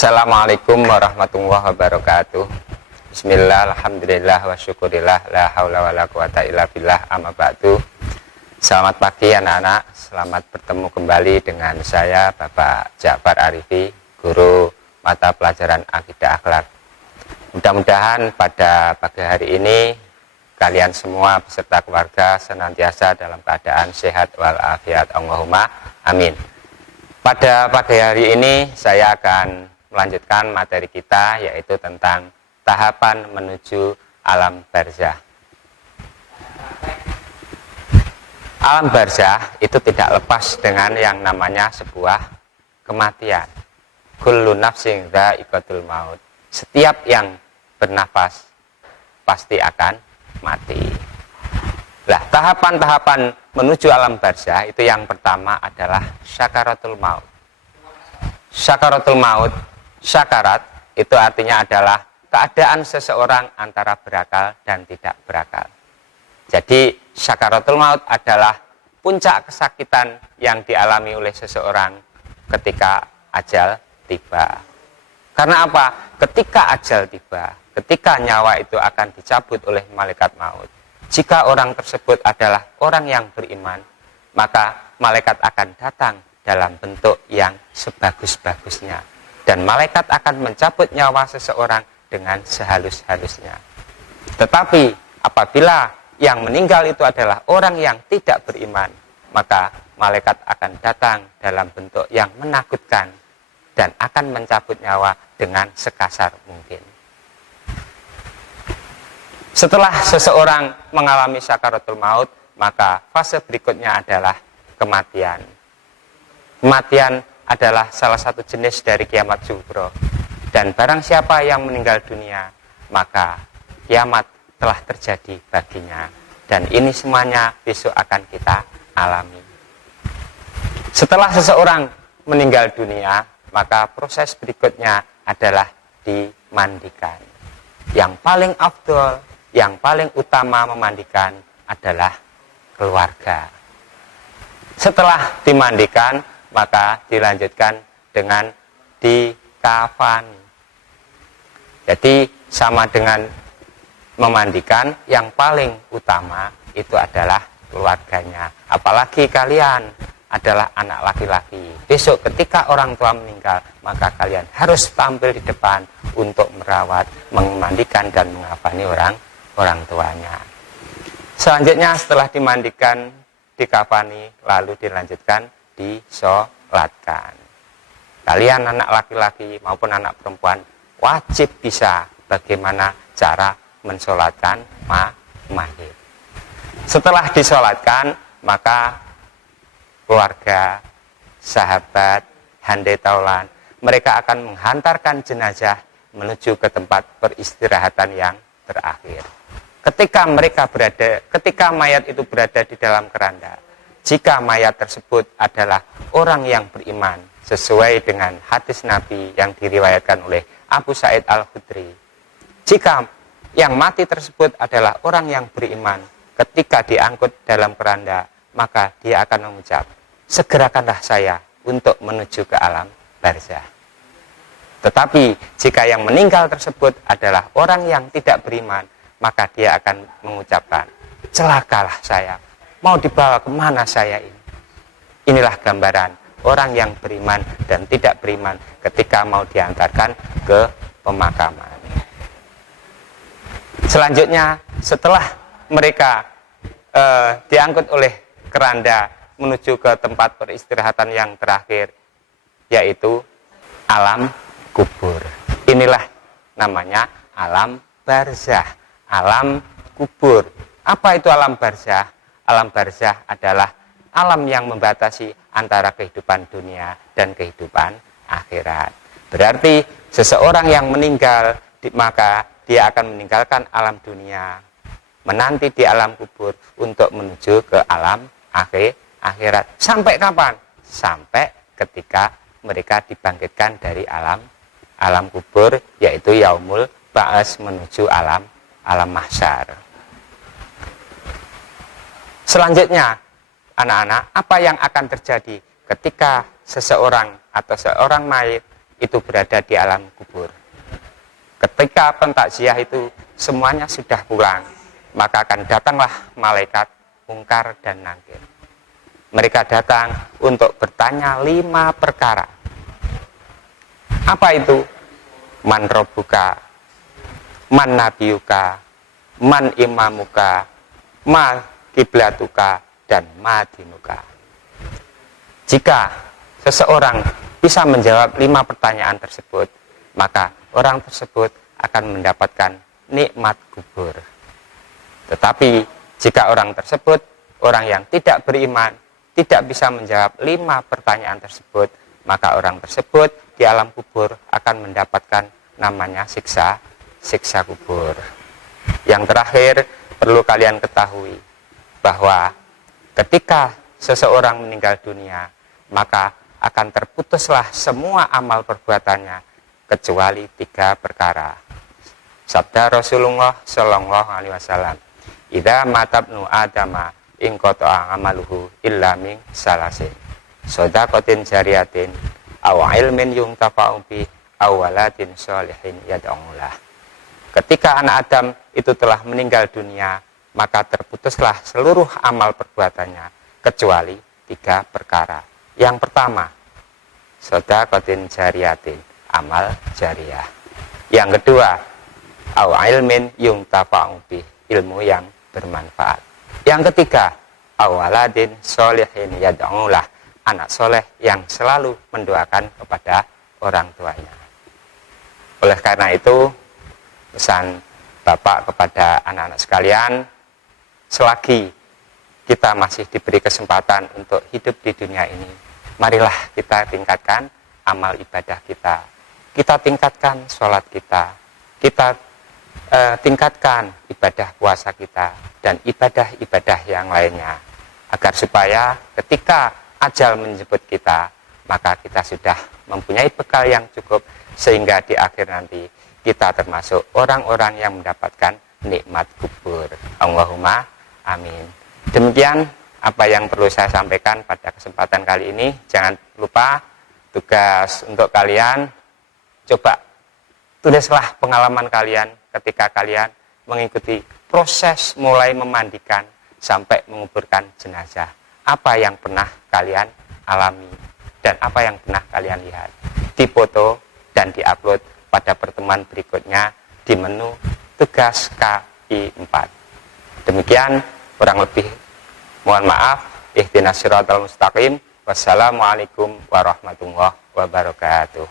Assalamualaikum warahmatullahi wabarakatuh. Bismillah, alhamdulillah, wa syukurillah, la haula wa la quwata illa billah, amma ba'du. Selamat pagi anak-anak, selamat bertemu kembali dengan saya Bapak Ja'far Arifi, guru mata pelajaran Akidah Akhlak. Mudah-mudahan pada pagi hari ini kalian semua beserta keluarga senantiasa dalam keadaan sehat walafiat, Allahumma amin. Pada pagi hari ini saya akan melanjutkan materi kita, yaitu tentang tahapan menuju alam barzah. Alam barzah itu tidak lepas dengan yang namanya sebuah kematian. Kullu nafsin dha'iqatul maut. Setiap yang bernafas pasti akan mati. Nah, tahapan-tahapan menuju alam barzah itu yang pertama adalah syakaratul maut. Syakaratul maut, syakarat itu artinya adalah keadaan seseorang antara berakal dan tidak berakal. Jadi syakaratul maut adalah puncak kesakitan yang dialami oleh seseorang ketika ajal tiba. Karena apa? Ketika ajal tiba, ketika nyawa itu akan dicabut oleh malaikat maut, jika orang tersebut adalah orang yang beriman, maka malaikat akan datang dalam bentuk yang sebagus-bagusnya. Dan malaikat akan mencabut nyawa seseorang dengan sehalus-halusnya. Tetapi apabila yang meninggal itu adalah orang yang tidak beriman, maka malaikat akan datang dalam bentuk yang menakutkan dan akan mencabut nyawa dengan sekasar mungkin. Setelah seseorang mengalami sakaratul maut, maka fase berikutnya adalah kematian. Kematian adalah salah satu jenis dari kiamat sughra. Dan barang siapa yang meninggal dunia, maka kiamat telah terjadi baginya. Dan ini semuanya besok akan kita alami. Setelah seseorang meninggal dunia, maka proses berikutnya adalah dimandikan. Yang paling afdol, yang paling utama memandikan adalah keluarga. Setelah dimandikan, maka dilanjutkan dengan dikafani. Jadi sama dengan memandikan, yang paling utama itu adalah keluarganya. Apalagi kalian adalah anak laki-laki. Besok ketika orang tua meninggal, maka kalian harus tampil di depan untuk merawat, memandikan dan mengafani orang tuanya. Selanjutnya setelah dimandikan, dikafani, lalu dilanjutkan disolatkan. Kalian anak laki-laki maupun anak perempuan wajib bisa bagaimana cara mensolatkan mayit. Setelah disolatkan, maka keluarga, sahabat, handai taulan, mereka akan menghantarkan jenazah menuju ke tempat peristirahatan yang terakhir. Ketika mayat itu berada di dalam keranda, jika mayat tersebut adalah orang yang beriman, sesuai dengan hadis Nabi yang diriwayatkan oleh Abu Sa'id Al-Khudri, jika yang mati tersebut adalah orang yang beriman, ketika diangkut dalam keranda, maka dia akan mengucap, segerakanlah saya untuk menuju ke alam barzah. Tetapi jika yang meninggal tersebut adalah orang yang tidak beriman, maka dia akan mengucapkan, celakalah saya, mau dibawa kemana saya ini? Inilah gambaran orang yang beriman dan tidak beriman ketika mau diantarkan ke pemakaman. Selanjutnya, setelah mereka diangkut oleh keranda menuju ke tempat peristirahatan yang terakhir, yaitu alam kubur. Inilah namanya alam barzah, alam kubur. Apa itu alam barzah? Alam barzah adalah alam yang membatasi antara kehidupan dunia dan kehidupan akhirat. Berarti seseorang yang meninggal, maka dia akan meninggalkan alam dunia, menanti di alam kubur untuk menuju ke alam akhirat. Sampai kapan? Sampai ketika mereka dibangkitkan dari alam kubur, yaitu yaumul ba'ats, menuju alam mahsyar. Selanjutnya, anak-anak, apa yang akan terjadi ketika seseorang atau seorang mayit itu berada di alam kubur. Ketika pentakziah itu semuanya sudah pulang, maka akan datanglah malaikat Mungkar dan Nakir. Mereka datang untuk bertanya 5 perkara. Apa itu? Man robbuka, man nabiyuka, man imamuka, ma kiblatuka, dan ma dinuka. Jika seseorang bisa menjawab 5 pertanyaan tersebut, maka orang tersebut akan mendapatkan nikmat kubur. Tetapi jika orang tersebut, orang yang tidak beriman, tidak bisa menjawab 5 pertanyaan tersebut, maka orang tersebut di alam kubur akan mendapatkan namanya siksa kubur. Yang terakhir, perlu kalian ketahui bahwa ketika seseorang meninggal dunia, maka akan terputuslah semua amal perbuatannya kecuali 3 perkara. Sabda Rasulullah Shallallahu Alaihi Wasallam, "Idza matabnu adama in qata'a amaluhu illa min salasin, shadaqatin jariyatin, aw ilmin yuntafa'u bi, aw waladin sholihin yad'ulah." Ketika anak Adam itu telah meninggal dunia, maka terputuslah seluruh amal perbuatannya kecuali 3 perkara. Yang pertama, shadaqatin jariyatin, amal jariah. Yang kedua, aw ilmin yuntafa'u bi, ilmu yang bermanfaat. Yang ketiga, awaladin sholihin yad'ulah, anak soleh yang selalu mendoakan kepada orang tuanya. Oleh karena itu, pesan Bapak kepada anak-anak sekalian, selagi kita masih diberi kesempatan untuk hidup di dunia ini, marilah kita tingkatkan amal ibadah kita. Kita tingkatkan sholat kita. Kita tingkatkan ibadah puasa kita dan ibadah-ibadah yang lainnya, agar supaya ketika ajal menjemput kita, maka kita sudah mempunyai bekal yang cukup, sehingga di akhir nanti kita termasuk orang-orang yang mendapatkan nikmat kubur. Allahumma amin. Demikian apa yang perlu saya sampaikan pada kesempatan kali ini. Jangan lupa tugas untuk kalian, coba tulislah pengalaman kalian ketika kalian mengikuti proses mulai memandikan sampai menguburkan jenazah. Apa yang pernah kalian alami dan apa yang pernah kalian lihat. Difoto dan diupload pada pertemuan berikutnya di menu tugas KI 4. Demikian, kurang lebih mohon maaf. Ihdinas siratal mustaqim. Wassalamualaikum warahmatullahi wabarakatuh.